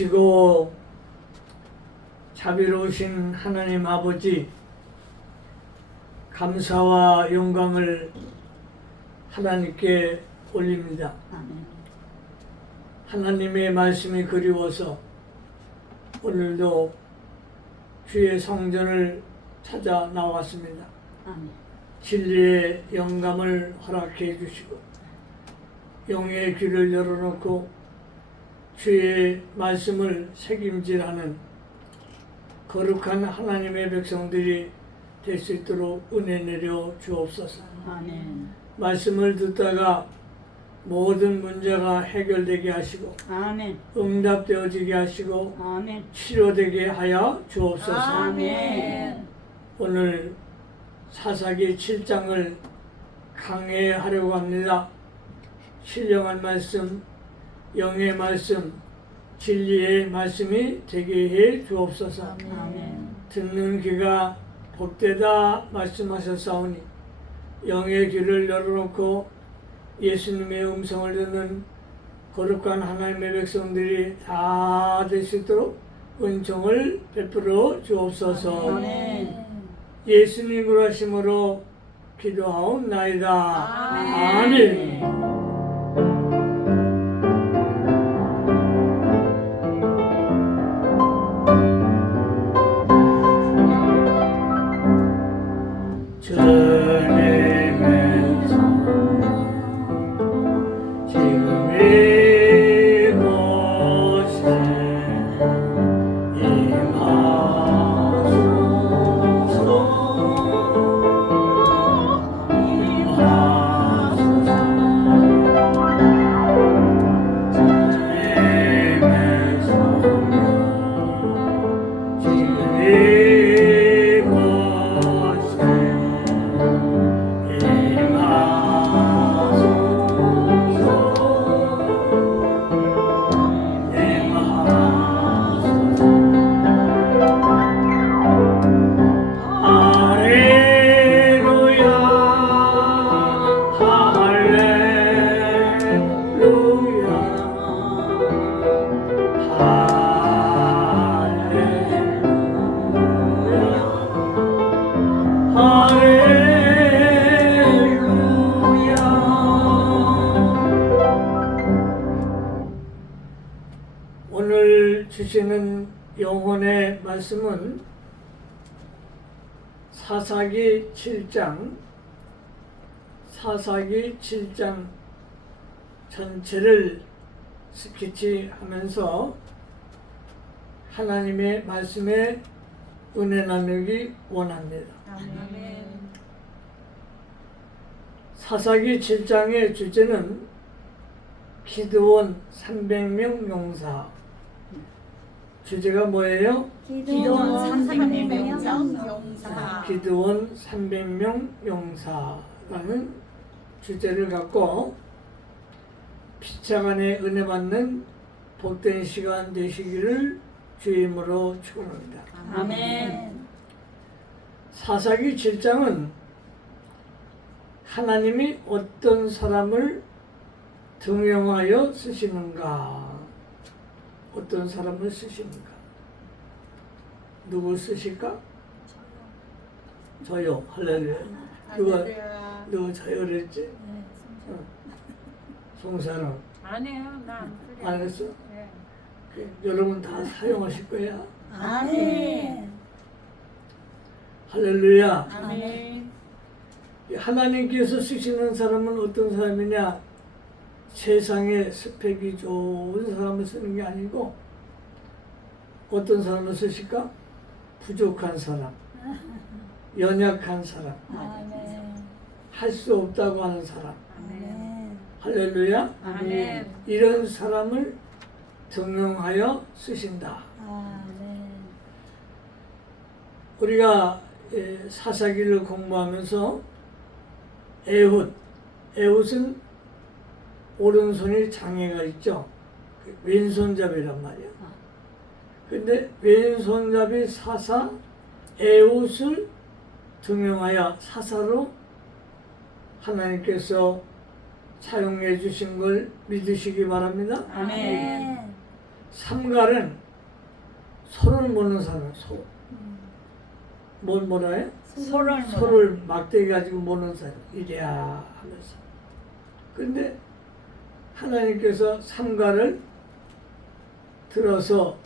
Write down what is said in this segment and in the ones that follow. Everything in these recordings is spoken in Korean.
크시고 자비로우신 하나님 아버지, 감사와 영광을 하나님께 올립니다. 하나님의 말씀이 그리워서 오늘도 주의 성전을 찾아 나왔습니다. 진리의 영감을 허락해 주시고 영의 귀를 열어놓고 주의 말씀을 책임질하는 거룩한 하나님의 백성들이 될 수 있도록 은혜 내려 주옵소서. 아멘. 말씀을 듣다가 모든 문제가 해결되게 하시고 아멘. 응답되어지게 하시고 아멘. 치료되게 하여 주옵소서. 아멘. 오늘 사사기 7장을 강해하려고 합니다. 신령한 말씀, 영의 말씀, 진리의 말씀이 되게 해 주옵소서. 아멘. 듣는 귀가 복되다 말씀하셨사오니 영의 귀를 열어놓고 예수님의 음성을 듣는 거룩한 하나님의 백성들이 다 될 수 있도록 은총을 베풀어 주옵소서. 아멘. 예수님으로 하심으로 기도하옵나이다. 아멘. 아멘. 주님의 성령 지금 이곳에 오늘 주시는 영혼의 말씀은 사사기 7장 전체를 스케치하면서 하나님의 말씀에 은혜 나누기 원합니다. 아멘. 사사기 7장의 주제는 기드온 300명 용사. 주제가 뭐예요? 기도원 300명 용사. 기드온 300명 용사라는 주제를 갖고 피차간에 은혜 받는 복된 시간 되시기를 주임으로 축원합니다. 아멘. 사사기 7장은 하나님이 어떤 사람을 등용하여 쓰시는가? 어떤 사람을 쓰시는가? 누구 쓰실까? 저요. 할렐루야. 누가 저요 그랬지? 송사람. 아니에요, 나 안 했어? 네. 여러분 다 사용하실 거야. 아멘. 할렐루야. 아멘. 하나님께서 쓰시는 사람은 어떤 사람이냐? 세상에 스펙이 좋은 사람을 쓰는 게 아니고 어떤 사람을 쓰실까? 부족한 사람, 연약한 사람, 할 수 없다고 하는 사람. 할렐루야. 아멘. 이런 사람을 등용하여 쓰신다. 우리가 사사기를 공부하면서 에훗은 오른손이 장애가 있죠. 왼손잡이란 말이야. 근데 왼손잡이 사사 에훗을 등용하여 사사로 하나님께서 사용해 주신 걸 믿으시기 바랍니다. 아멘. 삼갈은 소를 모는 사람, 소. 뭐라 해? 소를 막대기 가지고 모는 사람. 이랴 하면서. 근데 하나님께서 삼갈을 들어서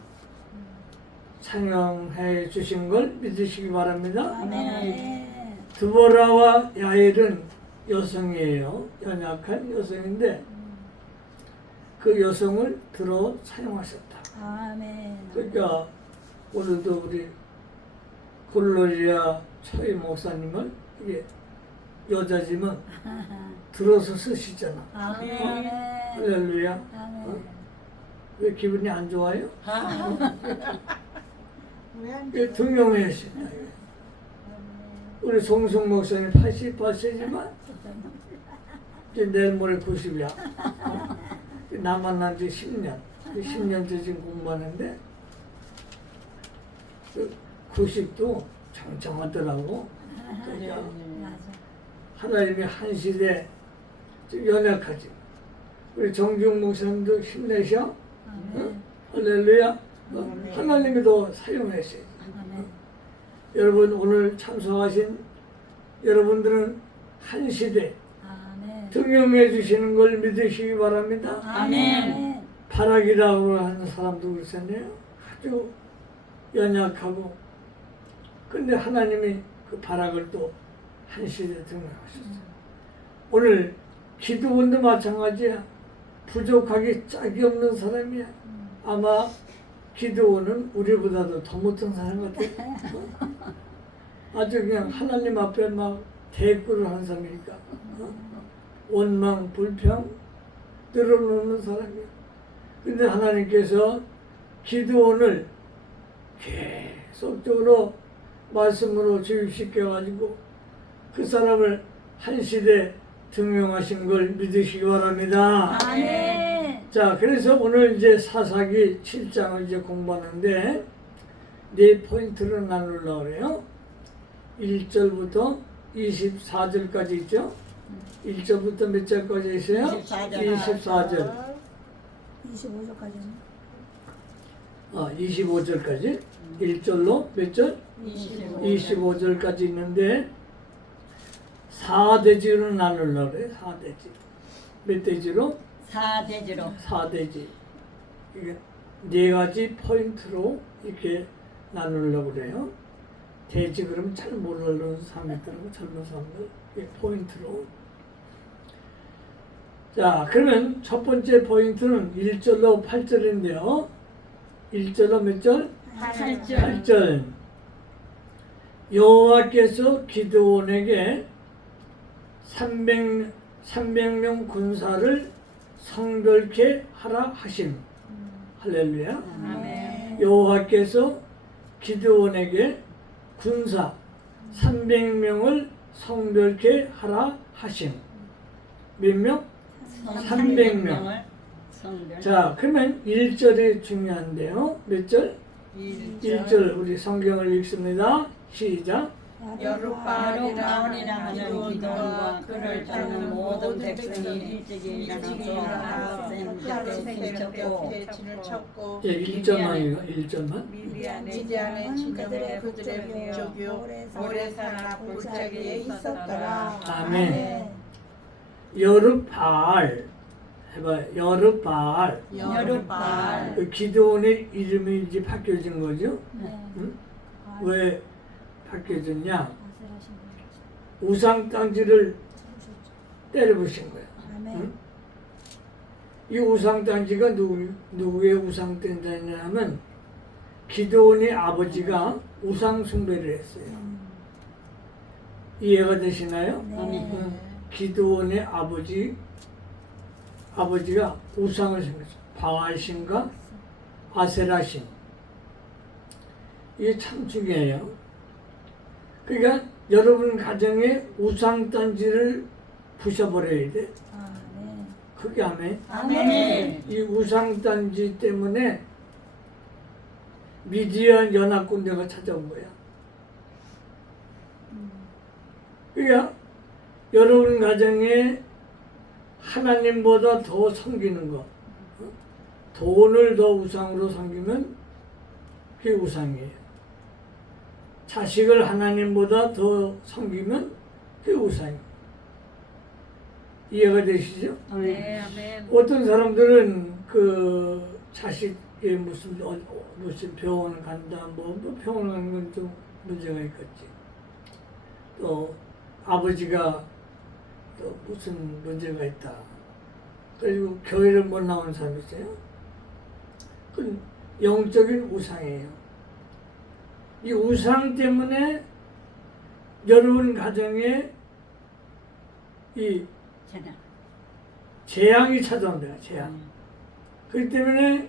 창영해 주신 걸 믿으시기 바랍니다. 아멘. 드보라와 야엘은 여성이에요. 연약한 여성인데 그 여성을 들어 사용하셨다. 아멘. 그러니까 오늘도 우리 골로리아 초이 목사님은 이게 여자지만 들어서 쓰시잖아. 아멘. 할렐루야. 아멘. 왜 기분이 안 좋아요? 왜안 이게 등용해 하신다. 우리 송승 목사님 88세지만 이제 내일 모레 90이야. 나 만난 지 10년. 10년째 지금 공부하는데 90도 장장하더라고. 그러니까 맞아. 하나님이 한 시대 좀 연약하지. 우리 정중 목사님도 힘내셔. 아멘. 할렐루야. 하나님이 더 사용하셔야지. 아멘. 여러분 오늘 참석하신 여러분들은 한 시대 아멘. 등용해 주시는 걸 믿으시기 바랍니다. 아멘. 발악이라고 하는 사람도 그렇잖아요. 아주 연약하고 근데 하나님이 그 발악을 또 한 시대 등용하셨어요. 오늘 기도원도 마찬가지야. 부족하기 짝이 없는 사람이야. 아마 기도원은 우리보다도 더 못한 사람 같아. 아주 그냥 하나님 앞에 막 대꾸를 하는 사람이니까. 원망, 불평 늘어놓는 사람이야. 근데 하나님께서 기도원을 계속적으로 말씀으로 주입시켜가지고 그 사람을 한 시대 등용하신 걸 믿으시기 바랍니다. 아멘. 자, 그래서 오늘 이제 사사기 7장을 이제 공부하는데 네 포인트를 나누려고 그래요. 1절부터 24절까지 있죠? 1절부터 몇 절까지 있어요? 24절. 25절까지는 25절까지. 1절로 몇 절? 25절까지 있는데 4대지로 나누려고 그래요. 4대지. 몇 대지로? 4대지로 4대지. 이게 네 가지 포인트로 이렇게 나누려고 그래요. 대지 그러면 잘 모르는 사람이 있더라고, 젊은 사람들. 이게 포인트로. 자, 그러면 첫 번째 포인트는 1절로 8절인데요. 1절로 몇 절? 8절 8절. 여호와께서 기드온에게 300명 군사를 성별케 하라 하심. 할렐루야. 아멘. 여호와께서 기드온에게 군사 300명을 성별케 하라 하심. 몇 명? 300명. 자, 그러면 1절이 중요한데요. 몇 절? 1절 우리 성경을 읽습니다. 시작. 여룻바알이라 하는 기도원과 그를 따르는 모든 백성이 일찍이 일어나서 셈 곁에 진을 쳤고 예, 1절만 이거 1절만. 미디안의 진영에 그들의 목적이요 모래사나 골짜기에 있었더라. 아멘. 여룻바알 해봐. 여룻바알. 여룻바알. 그 기드온의 이름이 이제 바뀌어진 거죠. 응? 왜 바뀌어졌냐? 우상 땅지를 때려부신 거야. 응? 이 우상 땅지가 누구의 우상 땅지냐면 기드온의 아버지가 우상 숭배를 했어요. 이해가 되시나요? 응. 기드온의 아버지가 우상을 생겼어요. 바알신과 아세라신. 이게 참 중요해요. 그러니까 여러분 가정에 우상 단지를 부셔버려야 돼. 그게 아멘. 아멘. 이 우상 단지 때문에 미디안 연합군대가 찾아온 거야. 그러니까 여러분 가정에 하나님보다 더 섬기는 거, 돈을 더 우상으로 섬기면 그게 우상이에요. 자식을 하나님보다 더 섬기면 그게 우상이에요. 이해가 되시죠? 네, 아멘. 어떤 사람들은 그 자식이 무슨 병원 간다, 뭐 병원 가는 건 좀 문제가 있겠지. 또 아버지가 또 무슨 문제가 있다. 그리고 교회를 못 나오는 사람이 있어요. 그건 영적인 우상이에요. 이 우상 때문에 여러분 가정에 이 재앙이 찾아온다. 재앙. 그렇기 때문에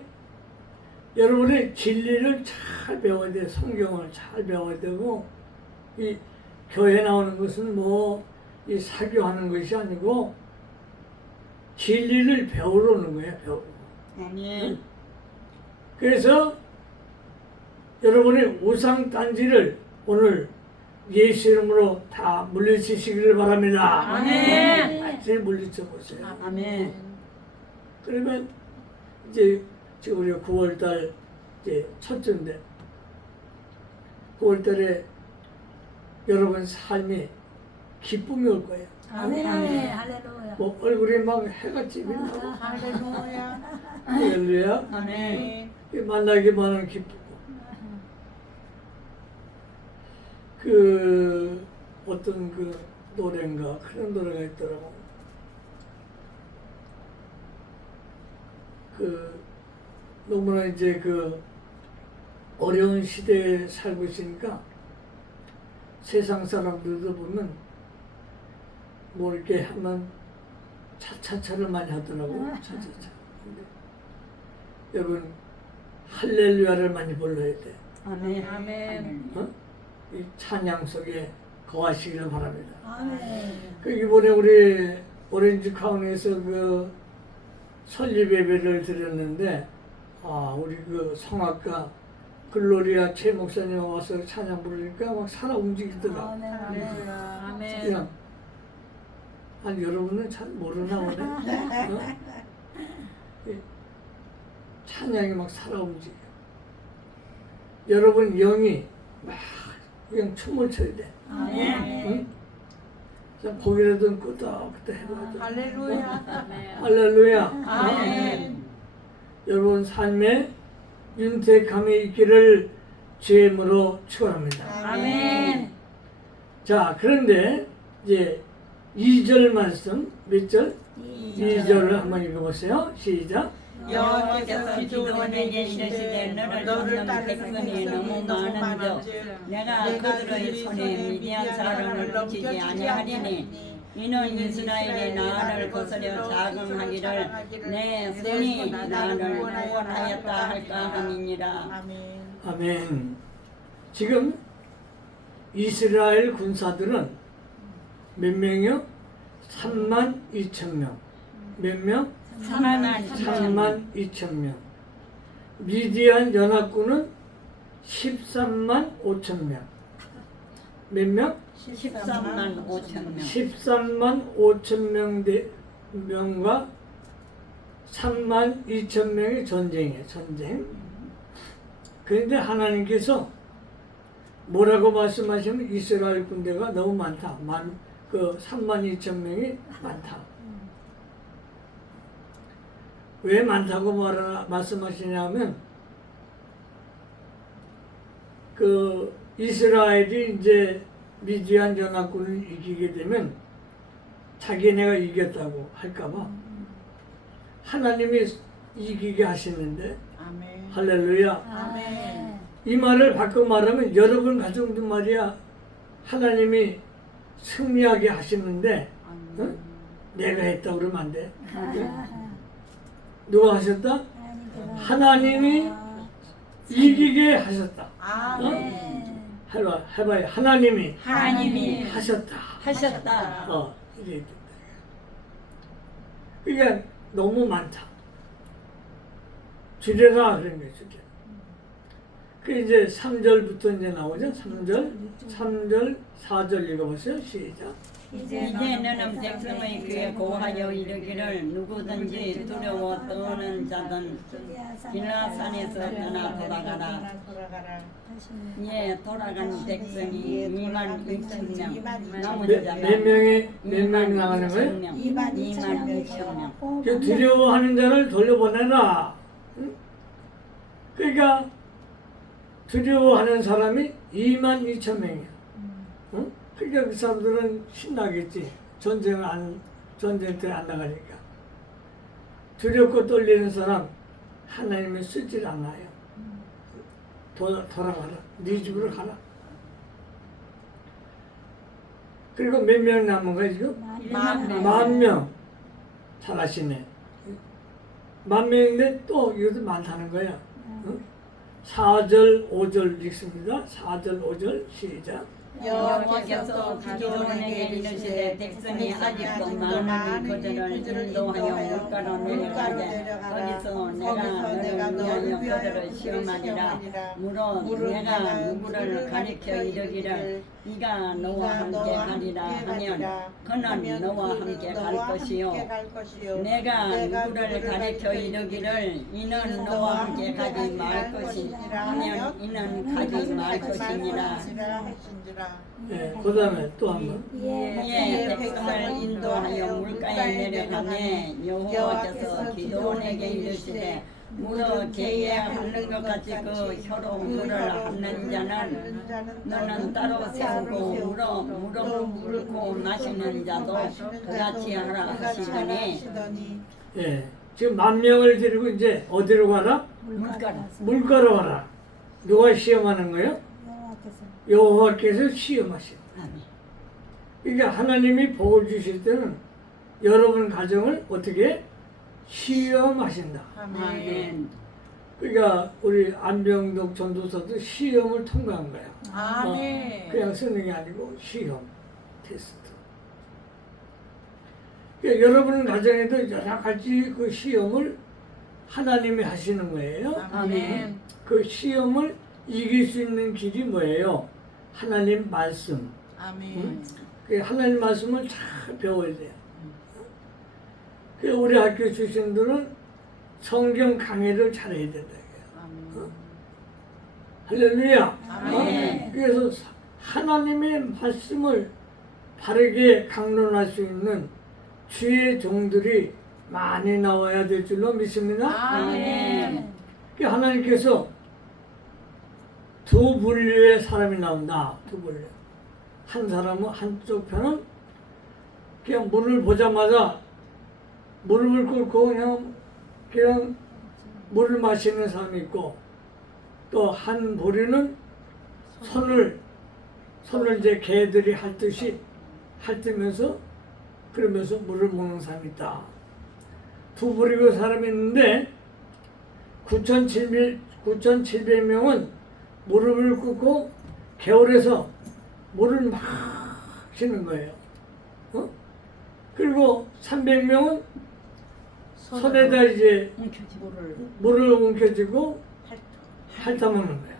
여러분의 진리를 잘 배워야 돼요. 성경을 잘 배워야 되고, 이 교회 나오는 것은 뭐 이 사교하는 것이 아니고 진리를 배우러 오는 거예요. 배우러. 아멘. 그래서 여러분의 우상 딴지를 오늘 예수 이름으로 다 물리치시기를 바랍니다. 아멘. 완전히 물리쳐 보세요. 아멘. 그러면 이제 지금 우리가 9월달 이제 첫째인데 9월달에 여러분 삶이 기쁨이 올 거예요. 아멘. 할렐루야. 뭐 얼굴에 막 해가 찌면서 할렐루야. 할렐루야. 아멘. 만나기만 하는 기쁘고 그 어떤 그 노래인가 그런 노래가 있더라고. 그 너무나 이제 그 어려운 시대에 살고 있으니까 세상 사람들도 보면 뭐 이렇게 하면 차차차를 많이 하더라고. 차차차. 근데 여러분 할렐루야를 많이 불러야 돼. 아멘. 아멘. 어? 이 찬양 속에 거하시기를 바랍니다. 아멘. 그 이번에 우리 오렌지 카운티에서 그 설립 예배를 드렸는데, 우리 그 성악가 글로리아 최 목사님 와서 찬양 부르니까 막 살아 움직이더라. 아멘. 할렐루야. 아멘. 그냥 아니 여러분은 잘 모르나 보네. 어? 이 찬양이 막 살아 움직여. 여러분 영이 막 그냥 춤을 춰야 돼. 아멘. 응? 그냥 고개라도 끄덕끄덕 해봐야 돼. 할렐루야. 아멘. 할렐루야. 아멘. 여러분 삶에 윤택함이 있기를 주임으로 축원합니다. 아멘. 자, 그런데 이제 2절 말씀 몇 절? 2절을 한번 읽어보세요. 시작. 여호와께서 기도원에 이르시되 너를 따르는 백성이 너무 많은즉 내가 그들의 손에 미디안 사람을 넘기지 아니하리니 이는 이스라엘이 나를 거스려 자긍하기를 내 손이 나를 구원하였다 할까 함이니라. 아멘. 아멘. 지금 이스라엘 군사들은 몇 명이요? 3만 2천 명. 몇 명? 3만 2천 명. 미디안 연합군은 13만 5천 명. 몇 명? 13만 5천 명. 13만 5천 명과 3만 2천 명의 전쟁이에요. 전쟁. 그런데 하나님께서 뭐라고 말씀하시면 이스라엘 군대가 너무 많다. 그 3만 2천 명이 많다. 왜 많다고 말씀하시냐면 그 이스라엘이 이제 미디안 연합군을 이기게 되면 자기네가 이겼다고 할까봐 하나님이 이기게 하시는데 아멘. 할렐루야. 아멘. 이 말을 바꿔 말하면 여러분 가정도 말이야 하나님이 승리하게 하시는데 응? 내가 했다 그러면 안 돼. 누가 하셨다? 하나님이 이기게 하셨다. 아멘. 해봐요. 하나님이 하셨다. 하셨다. 이게 그러니까 너무 많다. 줄여라 그런 거예요. 줄여. 그 이제 3절부터 이제 나오죠. 3절, 4절 읽어보세요. 시작. 이제 너는 백성의 귀에 고하여 이르기를 누구든지 두려워 떠오는 자든 길라산에서 떠나 돌아가라. 예, 돌아간 백성이 2만 2천 명. 남은 자가 몇 명이 나가는 거예요? 2만 2천 명. 그 두려워하는 자를 돌려보내라. 응? 그러니까 두려워하는 사람이 2만 2천 명이야. 응? 그러니까 그 사람들은 신나겠지. 전쟁 때 안 나가니까. 두렵고 떨리는 사람 하나님은 쓰질 않아요. 돌아가라. 네 집으로 가라. 그리고 몇 명 남은 거야 지금? 10,000명. 잘하시네. 10,000명인데 또 이것도 많다는 거야. 응? 4절, 5절 읽습니다. 4절, 5절 시작. 여호와께서 기도원에게 이르시되 백성이 아직도 많으니 그들을 인도하여 물가로 내려가게 거기서 내가 너를 위하여 그들을 시험하리라. 물어 내가 누구를 가리켜 이르기를 네가 너와 함께 가리라 하면 그는 너와 함께 갈 것이요 내가 누구를 가리켜 이르기를 이는 너와 함께 가지 말 것이니라 하면 이는 가지 말 것이니라. 네, 그 다음에 또 한 번. 예, 백성을 인도하여 물가에 내려가매 여호와께서 기도원에게 이르시되 물어 개에 핥는 것 같이 그 혀로 물을 핥는 자는 너는 따로 세우고 물어 물고 마시는 자도 그같이 하라 하시더니 예, 지금 10,000명을 데리고 이제 어디로 가라? 물가로 가라. 누가 시험하는 거예요? 여호와께서 시험하신다. 그러니까 하나님이 복을 주실 때는 여러분 가정을 어떻게 시험하신다. 아멘. 그러니까 우리 안병덕 전도사도 시험을 통과한 거야. 아멘. 그냥 쓰는 게 아니고 시험, 테스트. 그러니까 여러분 가정에도 여러 가지 그 시험을 하나님이 하시는 거예요. 아멘. 그 시험을 이길 수 있는 길이 뭐예요? 하나님 말씀. 아멘. 그 하나님 말씀을 잘 배워야 돼요. 그 우리 학교 출신들은 성경 강의를 잘해야 된다. 할렐루야. 아멘. 그래서 하나님의 말씀을 바르게 강론할 수 있는 주의 종들이 많이 나와야 될 줄로 믿습니다. 아멘. 그 하나님께서 두 분류의 사람이 나온다. 두 분류. 한 사람은 한쪽 편은 그냥 물을 보자마자 무릎을 꿇고 그냥 물을 마시는 사람이 있고 또 한 부류는 손을 이제 개들이 핥듯이 핥으면서 그러면서 물을 먹는 사람이 있다. 두 부류의 사람이 있는데 9,700명은 무릎을 꿇고 개울에서 물을 막 쉬는 거예요. 그리고 300명은 손에다 이제 물을 웅켜쥐고 핥아먹는 거야.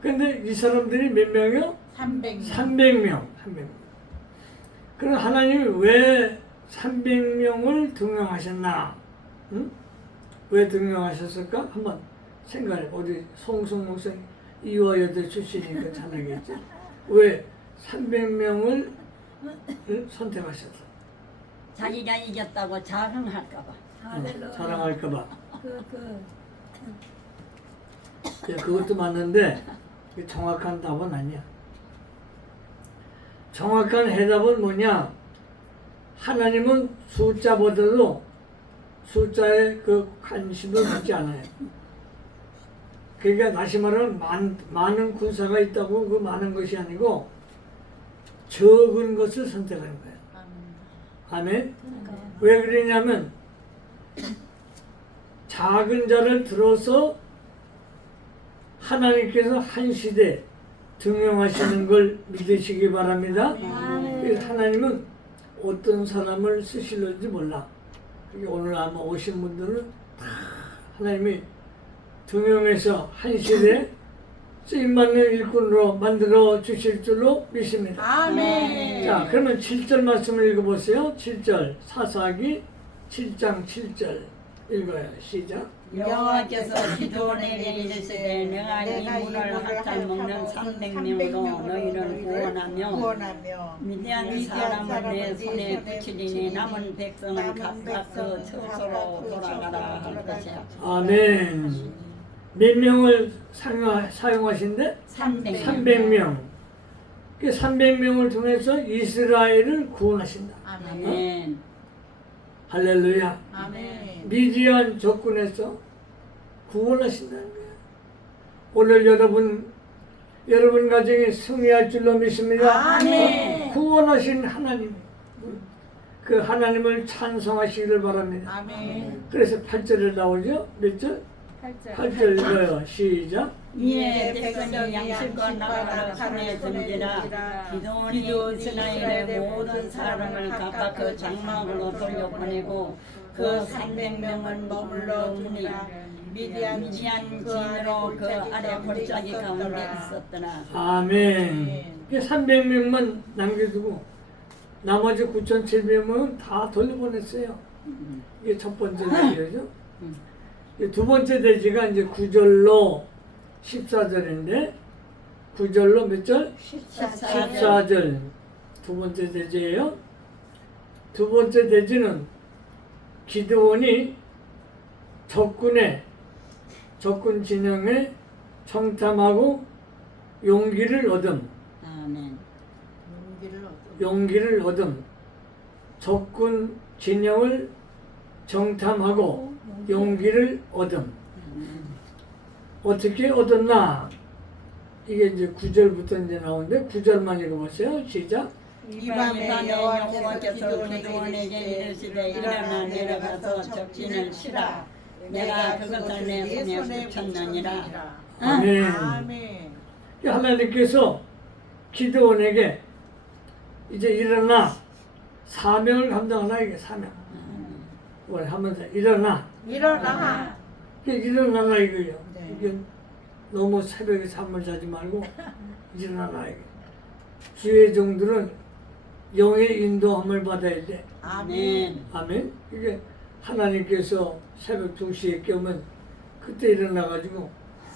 근데 이 사람들이 몇 명이요? 300명. 그럼 하나님이 왜 300명을 등용하셨나? 응? 왜 등용하셨을까? 한번 생각해. 우리 송승 목사님 이화여대 출신이니까 잘 알겠지? 왜 300명을 선택하셨어? 자기가 이겼다고 자랑할까봐. 자랑할까봐. 그것도 맞는데 정확한 답은 아니야. 정확한 해답은 뭐냐? 하나님은 숫자보다도 숫자에 그 관심을 갖지 않아요. 그러니까 다시 말하면 많은 군사가 있다고 그 많은 것이 아니고 적은 것을 선택하는 거예요. 아멘? 왜 그러냐면 작은 자를 들어서 하나님께서 한 시대 등용하시는 걸 믿으시기 바랍니다. 그래서 하나님은 어떤 사람을 쓰실는지 몰라. 오늘 아마 오신 분들은 다 하나님이 등용해서 한 시대 쓰임받는 일꾼으로 만들어 주실 줄로 믿습니다. 아멘. 자, 그러면 7절 말씀을 읽어보세요. 7절, 사사기 7장 7절 읽어요. 시작. 여호와께서 기도원에게 이르시되 내가 이 문을 한참 먹는 300명으로 너희를 구원하며 미디안 사람을 내 손에 붙이리니 남은 백성은 각각 그 처소로 돌아가라 할 것이야. 아멘. 몇 명을 사용하신대? 300명. 300명. 그 300명을 통해서 이스라엘을 구원하신다. 아멘. 아멘. 할렐루야. 아멘. 미디안 적군에서 구원하신다는 거예요. 오늘 여러분 가정에 승리할 줄로 믿습니다. 아멘. 구원하신 하나님, 그 하나님을 찬송하시기를 바랍니다. 아멘. 그래서 8절에 나오죠. 몇 절? 8절. 8절 읽어요. 시작. 이에 백성이 양식과 나라를 손에 든지라 기도원이 이스라엘의 모든 사람을 각각 그 장막으로 돌려보내고 그 300명은 머물러 두니 미디안 진으로 그 아래 골짜기 가운데 있었더라. 아멘. 300명만 남겨두고 나머지 9,700명은 다 돌려보냈어요. 이게 첫 번째 대지죠. 두 번째 대지가 이제 9절로 14절인데 9절로 몇 절? 14절. 두 번째 대지예요. 두 번째 대지는 기드온이 적군 진영에 청탐하고 용기를 얻음. 아멘. 용기를 얻음. 적군 진영을 정탐하고 용기를 얻음. 어떻게 얻었나? 이게 이제 9절부터 이제 나오는데 9절만 읽어보세요. 시작. 이 밤에 여호와께서 기드온에게 이르시되 일어나 내려가서 적진을 치라. 내가 그것을 내 손에 붙였느니라. 아멘. 아멘. 하나님께서 기드온에게 이제 일어나 사명을 감당하라. 이게 사명. 뭘 하면서 일어나. 일어나. 일어나라 이거예요. 네. 이게 너무 새벽에 잠을 자지 말고 일어나라 이거. 주의 종들은 영의 인도함을 받아야 돼. 아멘. 아멘. 이게 하나님께서 새벽 2시에 깨우면 그때 일어나가지고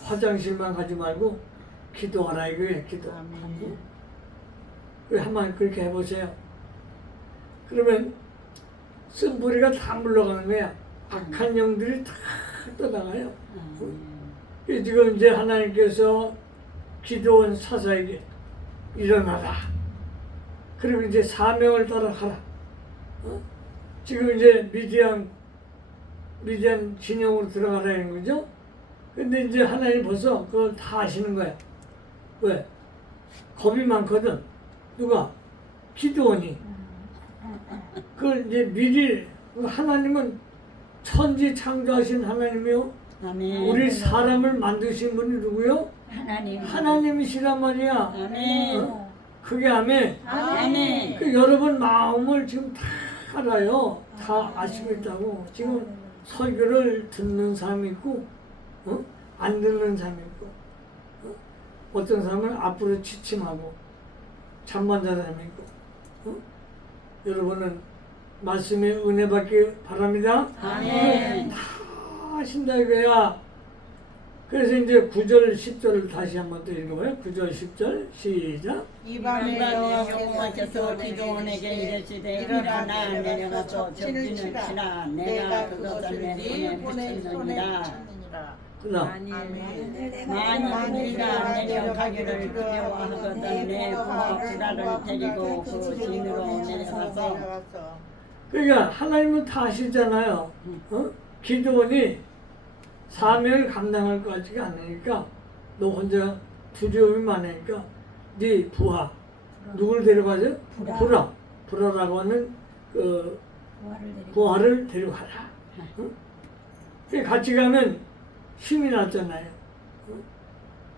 화장실만 가지 말고 기도하라 이거예요. 기도. 아멘. 한번 그렇게 해보세요. 그러면 쓴뿌리가 다 물러가는 거야. 악한 영들이 다 떠나가요. 지금 이제 하나님께서 기도원 사사에게 일어나라. 그리고 이제 사명을 따라 가라. 지금 이제 미디안 진영으로 들어가라는 거죠. 근데 이제 하나님 벌써 그걸 다 아시는 거야. 왜? 겁이 많거든. 누가? 기도원이. 그걸 이제 미리 하나님은 천지 창조하신 하나님이요. 아멘. 우리 사람을 만드신 분이 누구요? 하나님. 하나님이시란 말이야. 아멘. 그게 아멘. 아멘. 그 여러분 마음을 지금 다 알아요. 다 아시고 있다고. 지금 설교를 듣는 사람이 있고, 안 듣는 사람이 있고, 어떤 사람은 앞으로 취침하고 잠만 자는 사람이 있고, 여러분은 말씀에 은혜 받기 바랍니다. 아멘. 다 하신다 이거야. 그래서 이제 9절, 10절을 다시 한번 또 읽어봐요. 9절, 10절 시작. 이 밤에 밤에 여호와께서 기드온에게 이르시되 일어나 내려가서 적진을 치라. 내가 그것을 내 손에 붙였느니라. 그 다음 아멘. 만일 우리가 내려가기를 두려워하거든 내 부하 부라를 데리고 그 진으로 내려가서 그러니까 하나님은 다 아시잖아요. 기드온이 사명을 감당할 것 같지가 않으니까 너 혼자 두려움이 많으니까 네 부하 누굴 데려가죠? 부라라고 하는 그 부하를 데려가라. 같이 가면 힘이 났잖아요.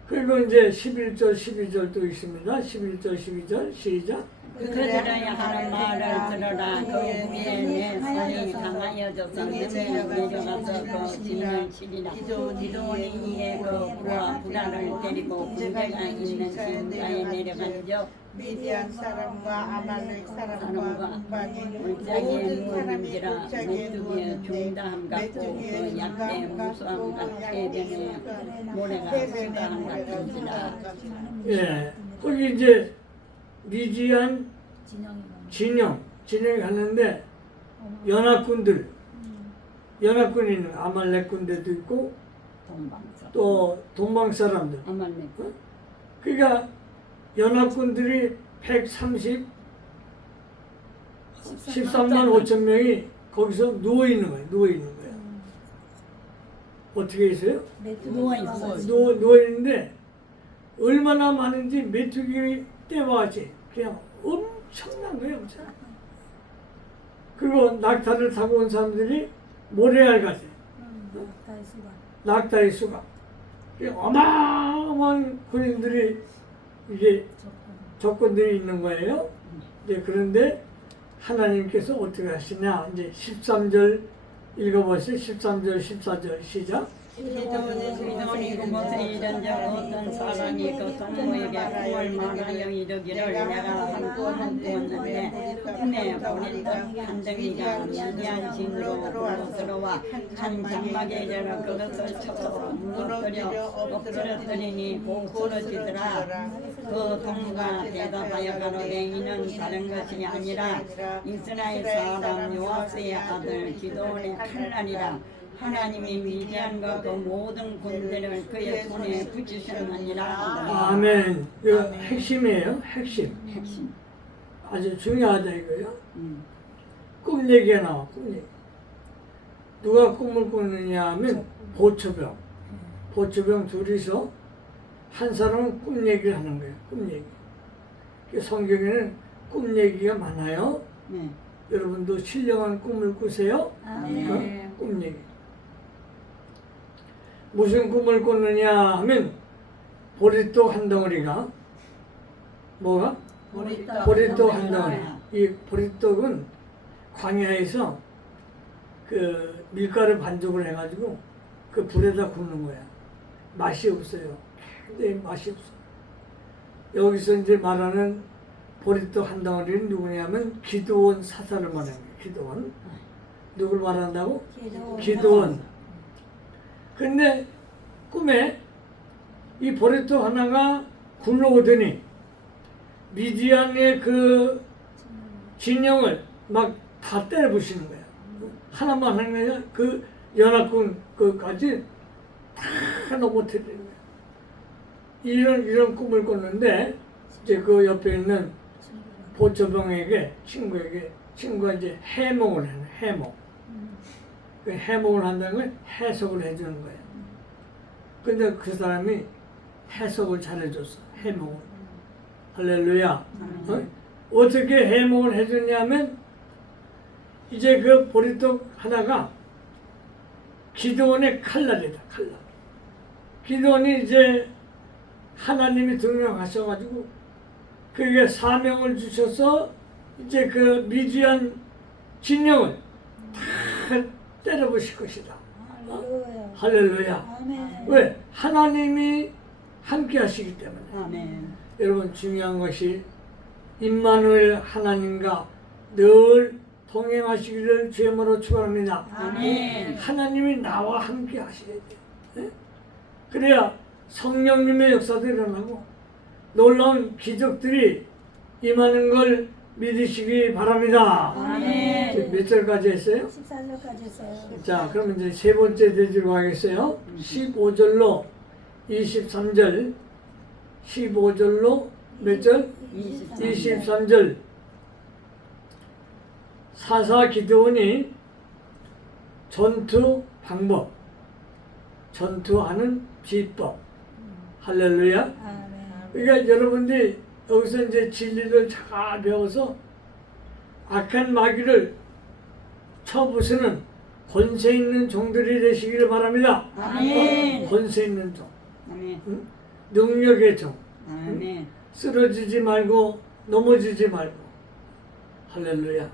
그리고 이제 11절, 12절도 있습니다. 11절, 12절 시작. 그들의 하는 말을 들어라. 그 위에 내 손이 강하여져서 능히 내려가서 그 진을 치리라. 기도원이 이에 그 부와 불화를 때리고 군대가 있는 진가에 내려간즉 미디안 사람과 아말렉 사람과 사람과 군방이 물장에 모든 사람이 누운지라 골짜기에 메뚜기의 중다함 같고 그 약대 무수함 같게 되네 모래가 수다함 같은지라. 예, 거기 이제 미디안 진영이 갔는데 연합군이 있는 아말렉 군대도 있고 동방서 또 동방 사람들. 아말렉 그러니까 연합군들이 13만 5천 명이 거기서 누워 있는 거예요. 어떻게 있어요? 누워있어. 누워 있는데 얼마나 많은지 메뚜기 떼와지 그냥 엄청난 거예요, 엄청. 그리고 낙타를 타고 온 사람들이 모래알 같아. 낙타의 수가. 어마어마한 군인들이 이게 적군들이 있는 거예요. 이제 그런데 하나님께서 어떻게 하시냐? 이제 13절 읽어보세요. 13절, 14절 시작. 기도원이 그곳에 이른 적 어떤 사람이 그 동무에게 꿈을 말하여 이르기를 내가 한 꿈을 꾸었는데 꿈에 보냈던 한 덩이가 미디안 진으로 들어와 한 장막에 이르러 그것을 쳐서 무너뜨려 엎드렸더니 고꾸러지더라. 그 동무가 대답하여 가로되 이는 다른 것이 아니라 이스라엘 사람 요아스의 아들 기도원의 칼날이라. 하나님이 미디안과 그 모든 군대를 그의 손에 붙이셨느니라. 아멘. 이거 핵심이에요. 핵심. 핵심. 아주 중요하다 이거요. 꿈 얘기가 나와. 꿈 얘기. 누가 꿈을 꾸느냐 하면 보초병 둘이서 한 사람은 꿈 얘기를 하는 거예요. 꿈 얘기. 성경에는 꿈 얘기가 많아요. 네. 여러분도 신령한 꿈을 꾸세요. 네. 꿈 얘기. 무슨 꿈을 꿨느냐 하면 보리떡 한 덩어리가 뭐가? 보리떡 한 덩어리. 이 보리떡은 광야에서 그 밀가루 반죽을 해가지고 그 불에다 굽는 거야. 맛이 없어요. 근데 맛이 없어. 여기서 이제 말하는 보리떡 한 덩어리는 누구냐면 기드온 사사를 말하는 거예요. 기드온. 누굴 말한다고? 기드온. 근데 꿈에 이 보리떡 하나가 굴러오더니 미디안의 그 진영을 막 다 때려 부시는 거야. 하나만 하는 게 아니라 그 연합군 그까지 다 넘어뜨리는 거야. 이런 꿈을 꿨는데 이제 그 옆에 있는 보초병에게 친구가 이제 해몽을 하는 해몽. 그 해몽을 한다는 걸 해석을 해주는 거예요. 근데 그 사람이 해석을 잘해줬어. 해몽을. 할렐루야. 어떻게 해몽을 해줬냐면 이제 그 보리떡 하나가 기드온의 칼날이다. 칼날. 기드온이 이제 하나님이 등용하셔가지고 그게 사명을 주셔서 이제 그 미디안 진영을 다 때려부실 것이다. 할렐루야. 왜? 하나님이 함께 하시기 때문에. 아멘. 여러분 중요한 것이 임마누엘 하나님과 늘 동행하시기를 주님으로 축원합니다. 아멘. 하나님이 나와 함께 하셔야 돼요. 그래야 성령님의 역사도 일어나고 놀라운 기적들이 임하는 걸 믿으시기 바랍니다. 아멘. 지금 몇 절까지 했어요? 14절까지 했어요. 자, 그럼 이제 세 번째 대지로 가겠어요. 15절로 23절, 15절로 몇 절? 23절. 사사 기드온이 전투 방법, 전투하는 비법. 할렐루야. 아멘. 그러니까 여러분들이 여기서 이제 진리를 잘 배워서 악한 마귀를 쳐부수는 권세 있는 종들이 되시기를 바랍니다. 아멘. 권세 있는 종, 아멘. 능력의 종. 아멘. 쓰러지지 말고 넘어지지 말고. 할렐루야.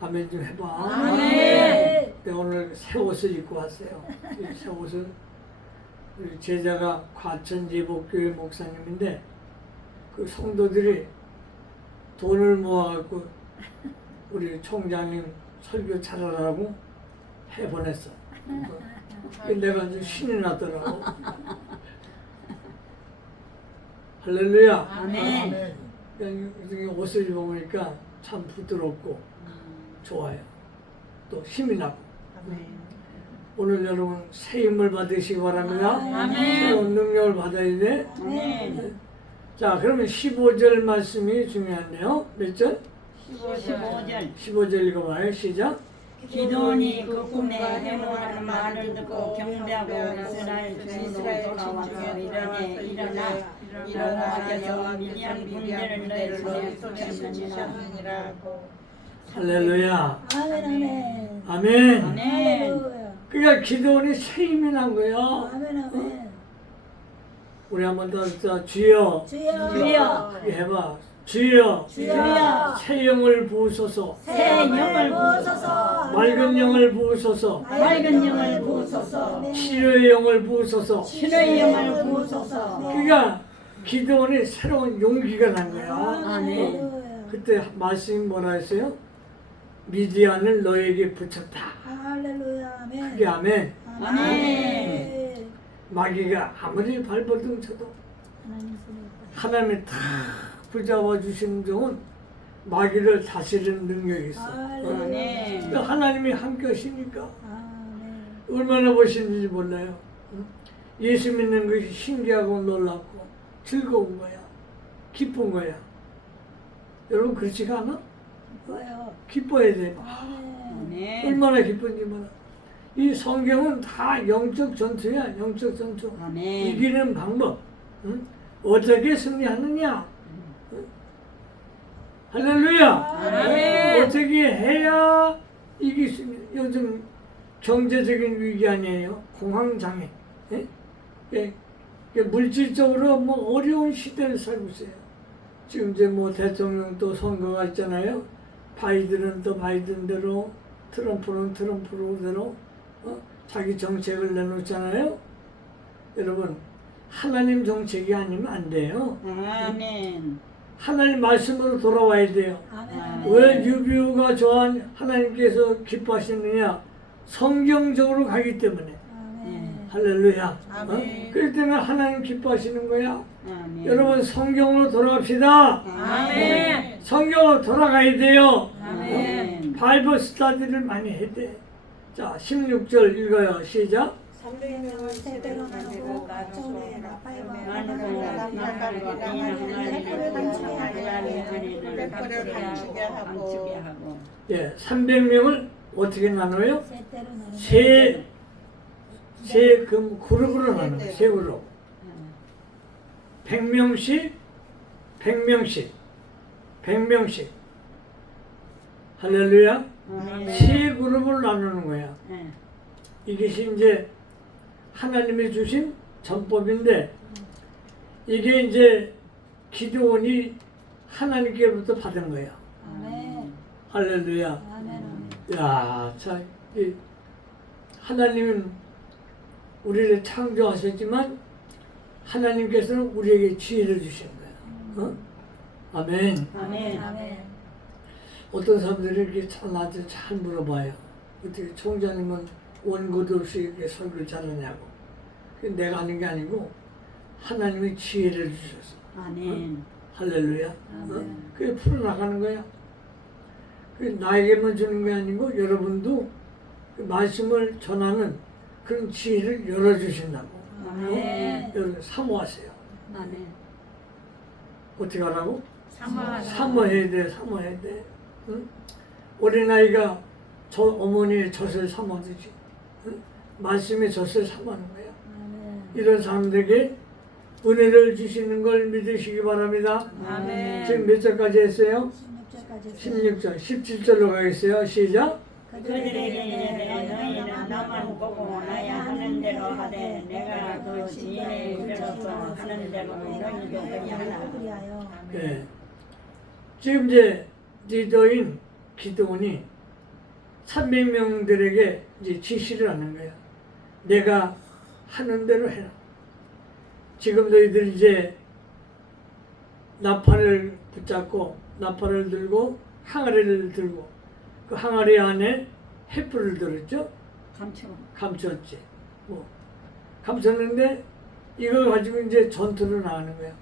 아멘 좀 해봐. 아멘. 내가 오늘 새 옷을 입고 왔어요. 이 새 옷을 우리 제자가 과천 예복교회 목사님인데 그 성도들이 돈을 모아갖고 우리 총장님 설교 차려라고 해보냈어. 내가 아주 신이 나더라고. 할렐루야. 아멘. 이 옷을 입어보니까 참 부드럽고 좋아요. 또 힘이 나고. 오늘 여러분 새 힘을 받으시기 바랍니다. 아멘. 새로운 능력을 받아야 돼. 아멘. 자, 그러면 15절 말씀이 중요한데요. 몇 절? 15절. 15절 읽어봐요. 시작. 기도니 그 꿈에 해몽하는 말을 듣고 경배하고 이스라엘 중으로 돌아와서 이르되 일어나 여호와께서 미디안 군대를 너희 손에 쏘셨느니라. 할렐루야. 아멘 아멘. 아멘. 아멘. 할렐루야. 그러니까 기도원이 새 힘이 난 거예요. 아멘 아멘. 우리 한번 더 자, 주여. 주여. 주여. 그렇게 해봐. 주여. 주여. 새 영을 부으소서. 새 영을 부으소서. 맑은 영을 부으소서. 맑은 영을 부으소서. 치료의 영을 부으소서. 신의 영을 부으소서. 그러니까 기도원이 새로운 용기가 난 거야. 아멘. 할렐루야. 그때 말씀이 뭐라 했어요? 미디안을 너에게 붙였다. 할렐루야. 아멘. 그게 아멘. 아멘. 마귀가 아무리 발버둥 쳐도 하나님 손에 하나님이 다 붙잡아 주시는 종은 마귀를 다스리는 능력이 있어. 아멘. 그 하나님이 함께 하시니까 아멘. 얼마나 멋있는지 몰라요. 응? 예수 믿는 것이 신기하고 놀랍고 즐거운 거야. 기쁜 거야. 여러분 그렇지가 않아? 기뻐요. 기뻐야 돼. 아멘. 아멘. 얼마나 기쁜지 몰라. 이 성경은 다 영적 전투야. 영적 전투. 아멘. 이기는 방법. 응? 어떻게 승리하느냐. 응? 할렐루야. 아멘. 어떻게 해야 이길 수 있는. 요즘 경제적인 위기 아니에요. 공황장애. 예? 물질적으로 뭐 어려운 시대를 살고 있어요. 지금 이제 뭐 대통령 또 선거가 있잖아요. 바이든은 또 바이든대로, 트럼프는 트럼프로대로 자기 정책을 내놓잖아요. 여러분, 하나님 정책이 아니면 안 돼요. 아멘. 하나님 말씀으로 돌아와야 돼요. 아멘. 왜 유비우가 저한 하나님께서 기뻐하시느냐? 성경적으로 가기 때문에. 아멘. 할렐루야. 아멘. 그럴 때는 하나님 기뻐하시는 거야. 아멘. 여러분 성경으로 돌아갑시다. 아멘. 성경으로 돌아가야 돼요. 아멘. 바이블 스터디를 많이 해야 돼. 자, 16절 읽어요. 시작. 300명을 세대로 만들고 나누고 백불을 감추게 하고 예, 300명을 어떻게 나눠요? 세 때로 나누고 세 그룹으로 나눠요. 세 그룹. 100명씩, 100명씩, 100명씩. 할렐루야. 세 그룹을 나누는 거야. 이것이 이제 하나님이 주신 전법인데 이게 이제 기도원이 하나님께로부터 받은 거야. 아멘. 할렐루야. 아멘. 야, 참, 이 하나님은 우리를 창조하셨지만 하나님께서는 우리에게 지혜를 주신 거야. 어? 아멘. 아멘. 아멘. 어떤 사람들이 이렇게 나한테 잘 물어봐요. 어떻게 총장님은 원고도 없이 이렇게 설교를 잘하냐고. 내가 하는 게 아니고 하나님이 지혜를 주셨어. 아멘. 할렐루야. 아멘. 그게 풀어나가는 거야. 나에게만 주는 게 아니고 여러분도 그 말씀을 전하는 그런 지혜를 열어주신다고. 아멘. 여러분 사모하세요. 아멘. 어떻게 하라고? 사모하라. 사모해야 돼. 사모해야 돼. 응? 어린아이가 저 어머니의 젖을 사모하듯이 응? 말씀의 젖을 사모하는 거야. 아멘. 이런 사람들에게 은혜를 주시는 걸 믿으시기 바랍니다. 아멘. 지금 몇 절까지 했어요? 16절까지 16절, 17절로 가겠어요. 시작. 그들에게 이르되 너희는 나만 보고 나야 하는 대로 하되 내가 그 지인의 이르러서 하는 대로 너희도 그리하라. 그리하여 예. 지금 이제 리더인 기드온이 300명들에게 이제 지시를 하는 거야. 내가 하는 대로 해라. 지금 너희들 이제 나팔을 붙잡고 나팔을 들고 항아리를 들고 그 항아리 안에 횃불을 들었죠? 감췄지. 뭐 감췄는데 이걸 가지고 이제 전투를 나가는 거야.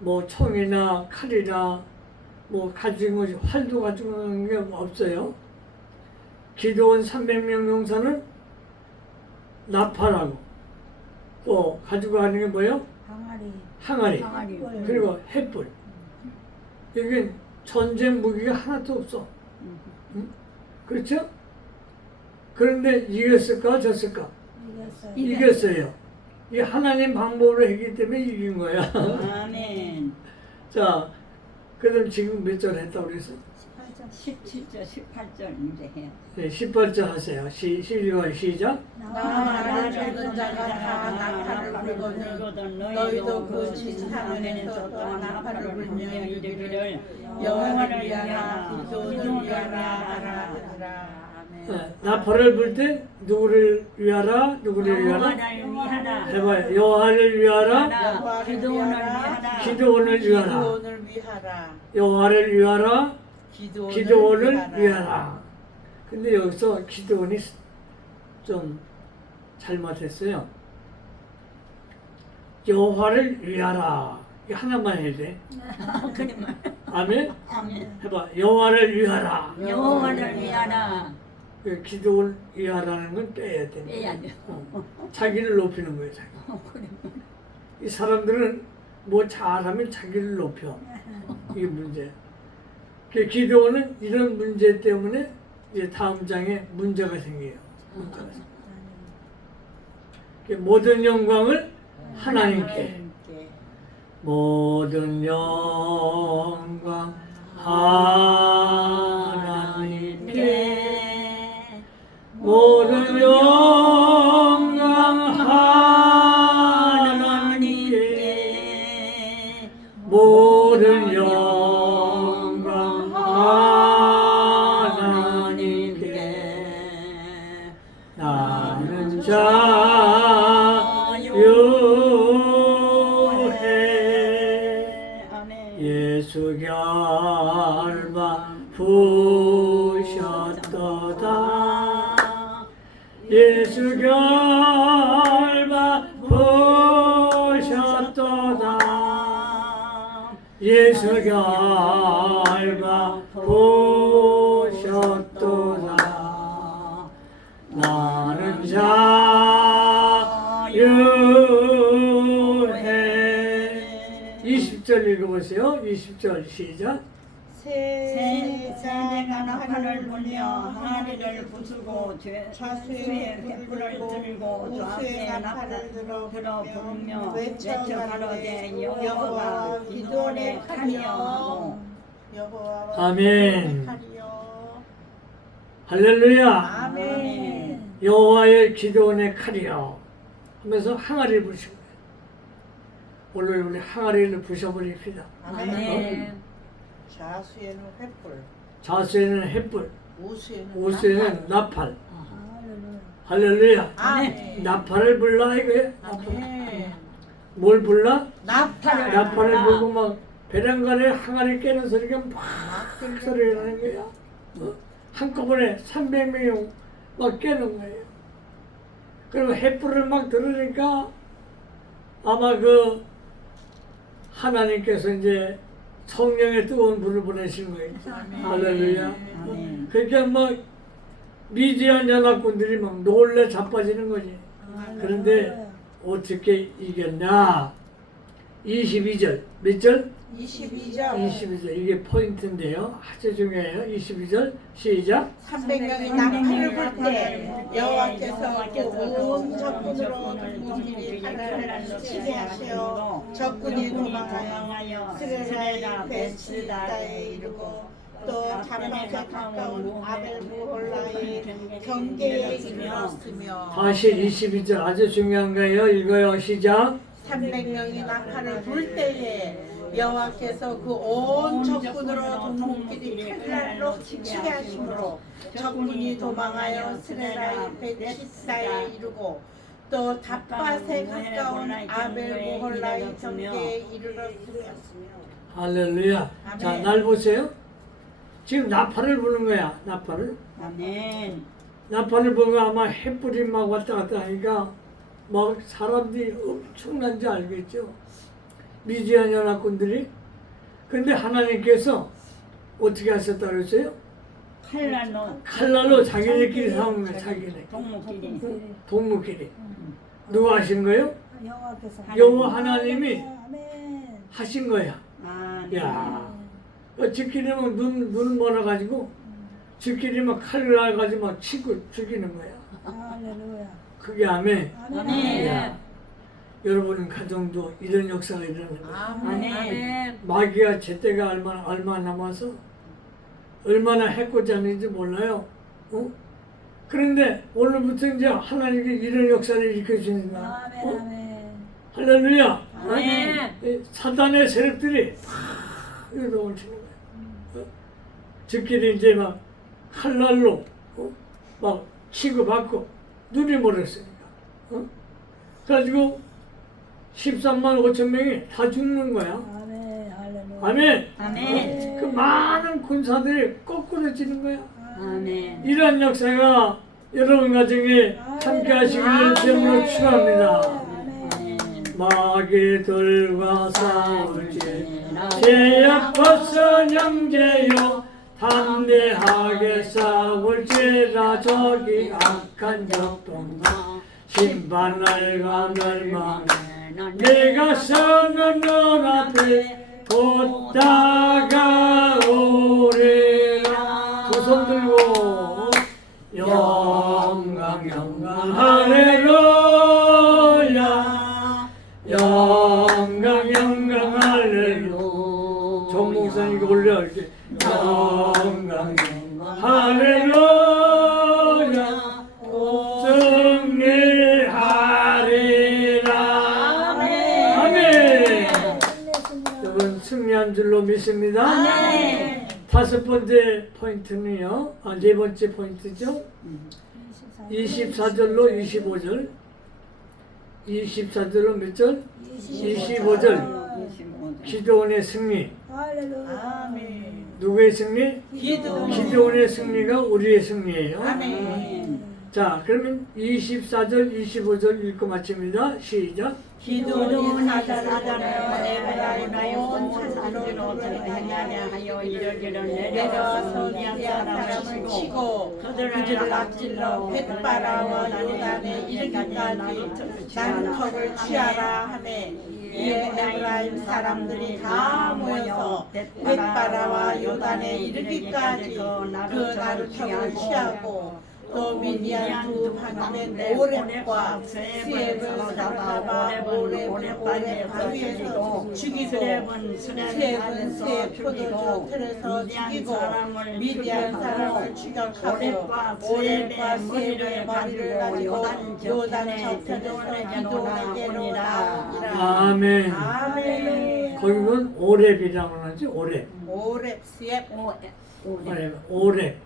뭐 총이나 칼이나 뭐 가지고 활도 가지고 가는 게 없어요. 기드온 300명 용사는 나팔하고 또 가지고 가는 게 뭐예요? 항아리 그리고 횃불. 이게 전쟁 무기가 하나도 없어. 응? 그렇죠? 그런데 이겼을까 졌을까? 이겼어요. 이 하나님 방법으로 했기 때문에 이긴 거야. 아멘. 자, 그럼 지금 몇 절 했다고 그랬어? 17절, 18절 이제 해요. 네, 18절 하세요. 시작. 시작. 나를 믿는 자가 다 나팔을 불거든 너희도 그 지상면에서 또 나팔을 불며 이르기를 여호와를 위하라 기도를 위하라 하라. 네, 나팔을 불 때 누구를 위하라? 누구를 위하라? 여호와를 위하라. 해봐요. 여호와를 위하라. 기도원을 위하라. 기도원을 위하라. 기도원을 위하라. 여호와를 위하라. 기도원을 기도원을 위하라. 근데 여기서 기도원이 좀 잘못했어요. 여호와를 위하라. 이 하나만 해야 돼. 그러면 아멘? 아멘. 해봐. 여호와를 위하라. 여호와를 위하라. 그 기도를 위하라는 건 빼야 돼. 빼야 돼. 자기를 높이는 거예요. 자기. 이 사람들은 뭐 잘하면 자기를 높여. 이게 문제야. 그 기도는 이런 문제 때문에 이제 다음 장에 문제가 생겨요. 문제가 생겨요. 그 모든 영광을 하나님께. 모든 영광 하나님께. 모든 영광 하나님께. 모든 영광 하나님께. 나는 자유해. 예수 결마 부셨도다. 예수 결마 부셨도다. 예수 결마 부셨도다. 나는 자유해. 20절 읽어보세요. 20절 시작. 세대가 나팔을 불며 항아리를 부수고 좌수의 횃불을 들고 우수의 좌수의 나팔을 들어 부르며 외쳐 가로되 여호와와 기도원의 칼이여 여호와와 아멘. 기도원의 칼이여. 할렐루야. 아멘. 여호와의 기도원의 칼이여 하면서 항아리를 부신 거예요. 오늘 우리 항아리를 부셔버립시다. 아멘. 좌수에는 횃불, 좌수에는 횃불, 우수에는 우수에는 나팔. 할렐루야. 아멘. 나팔을 불라 이거예요. 아멘. 뭘 불라? 나팔을 나팔을 불고 막 베란간에 항아리 깨는 소리가 막 소리가 나는 거야. 한꺼번에 300명이 막 깨는 거예요. 그리고 횃불을 막 들으니까 아마 그 하나님께서 이제 성령의 뜨거운 불을 보내신 거예요. 할렐루야. 아멘. 그러니까 막 미디안 연합군들이 막 놀래 자빠지는 거지. 그런데 어떻게 이겼냐? 22절. 몇 절? 22절 22절. 이게 포인트인데요. 아주 중요해요. 22절. 시작. 300명이 나팔을 불 때 여호와께서 온 적군으로 동일이 칼날로 치게 하시어 적군이 도망하여 스레라 베스다에 이르고 또 잠방에 가까운 아벨부홀라의 경계에 이르렀으며 다시 22절. 아주 중요한 거예요. 읽어요. 시작. 300명이 나팔을 불 때에 여호와께서 그 온 적군으로 동문끼리 칼날로 치게 하심으로 적군이 도망하여 스레라 베치사에 이르고 또 답밭에 가까운 아벨 모홀라의 경계에 이르렀으며. 할렐루야. 자, 아멘. 날 보세요. 지금 나팔을 부는 거야. 나팔을. 아멘. 나팔을 보면 아마 햇불이 막 왔다 갔다 하니까 막 사람들이 엄청난지 알겠죠. 미디안 연합군들이. 근데 하나님께서 어떻게 하셨다 그랬어요? 칼날로 자기네끼리 싸우는 거야. 자기네. 동무끼리. 동무끼리. 누가 하신 거예요? 여호와께서 여호와 하나님이 아멘. 하신 거야. 아멘. 야, 지키려면 눈 멀어가지고 지키려면 칼을 놔가지고 막 치고 죽이는 거야. 할렐루야. 그게 아멘. 아멘. 야, 여러분 가정도 이런 역사가 일어나는 거야. 아멘. 마귀가 제때가 얼마 남아서 얼마나 해코지 하는지 몰라요. 어? 그런데 오늘부터 이제 하나님께 이런 역사를 일으켜주는 거야. 아멘. 아멘. 할렐루야. 아멘. 이 사단의 세력들이 팍 이러고 옮치는 거야. 저끼리 이제 막 칼날로 막 치고받고 눈이 멀었으니까. 그래가지고 13만 5천 명이 다 죽는 거야. 아멘. 할렐루야. 아멘. 아멘. 그 많은 군사들이 거꾸로 지는 거야. 아멘. 이러한 역사가 여러분 가정에 함께 하시기를 주님으로 축원합니다. 아멘. 마귀들과 싸울지 죄악 벗은 형제요 담대하게 싸울지라 저기 악한 적동과 심판날과 멸망 내가 서는 너 앞에 곧 다가오리라. 두 손 들고 영광 영광 할렐루야 영광 영광 할렐루야. 정목사 이거 올려 이렇게 영광 영광 할렐루야 승리하리라. 아멘. 여러분 승리한 줄로 믿습니다. 아멘. 다섯 번째 포인트는요. 네 번째 포인트죠. 24절로 25절. 24절로 몇 절? 25절. 기도원의 승리. 할렐루야. 아멘. 누구의 승리? 기도원의 승리가 우리의 승리예요. 아멘. 자, 그러면 24절, 25절 읽고 마칩니다. 시작. 기도는 사자라여 에베라이라여 온천산지로 행하냐 하여 이러기를 내려와서 미디안 사람을 치고 그들을 앞질러 벳바라와 요단에 이르기까지 난턱을 취하라 하매 이에 에브라임 사람들이 다 모여서 벳바라와 요단에 이르기까지 그 나루턱을 취하고 또 미디안 두 방면의 오렙과 스엡을 사로잡아 오렙 바위에서 죽이고 스엡은 스엡 포도주 틀에서 죽이고 미디안 사람을 추격하고 오렙과 스엡의 머리를 가지고 요단 저편에서 기도원에게로 나아니라. 아멘. 아멘. 거기 보면 오렙이라고 하지. 오렙. 오렙 스엡 오렙. 오렙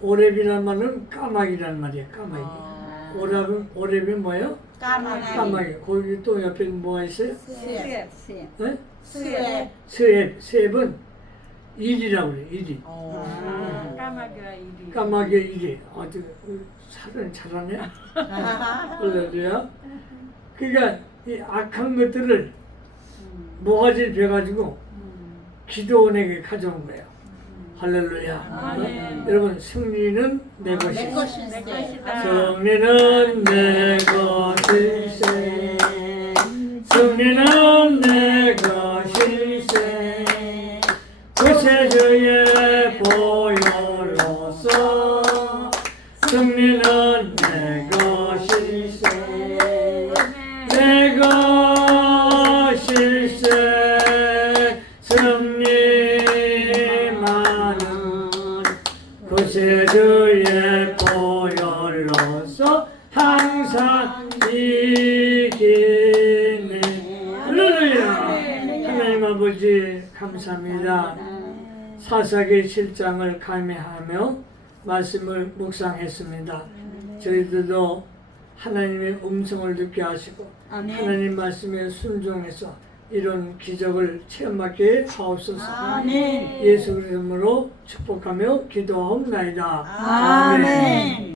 오렙이란 말은 까마귀란 말이에요. 까마귀. 오렙이 뭐예요? 까마귀 까마귀. 거기 또 옆에 뭐가 있어요? 스엡 네? 스엡 스엡은 일이라고 그래요. 일이. 까마귀가 일이. 까마귀의 일이. 아주 살은 잘하네. 할렐루야. 그러니까 이 악한 것들을 모가지를 베가지고 기도원에게 가져온 거예요. 할렐루야. 아멘. 여러분 승리는 내 것이다. 것이다. 승리는 내 것일세. 승리는 내 것일세. 구세주의 보혈로서 승리는 내 것일세. 내 것일세. 승리만은 구세주의 보혈로서 항상 이기네. 할렐루야. 하나님 아버지 아버지 감사합니다. 사사기 7장을 감회하며 말씀을 묵상했습니다. 저희들도 하나님의 음성을 듣게 하시고 아멘. 하나님 말씀에 순종해서 이런 기적을 체험하게 하옵소서. 아멘. 예수 그리스도로 축복하며 기도하옵나이다. 아멘.